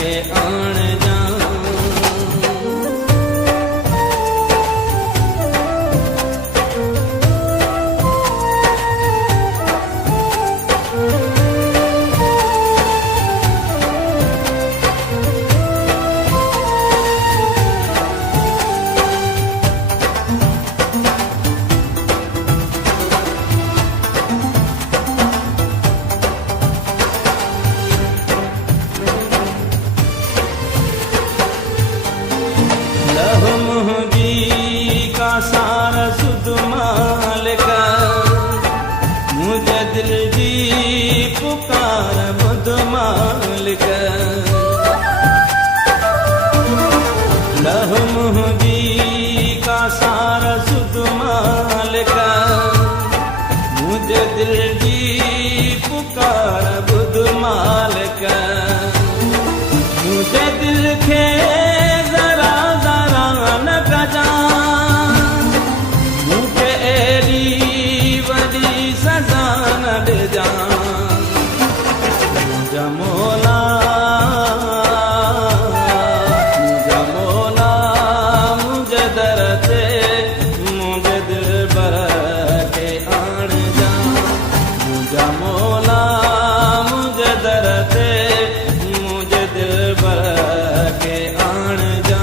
के आण जा सारा सुध मालिक मुझे दिल जी पुकार बुध मालिक लह मुहबी का सारा सुध मालिक मुझे दिल जी पुकार बुध मालिक मुझे दिल के जरा जरा न कजा सजा न दे जा मुझा मौला मुझे दरते मुझे दिल भर के आण जा मुझा मौला मुझे दरते मुझे दिल भर के आण जा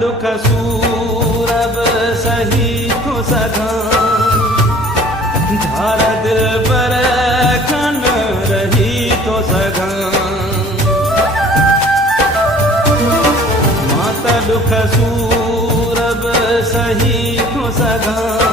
दुख सूरब सही को सगा धार दिल पर खन रही तो सगा माता दुख सूरब सही को सगा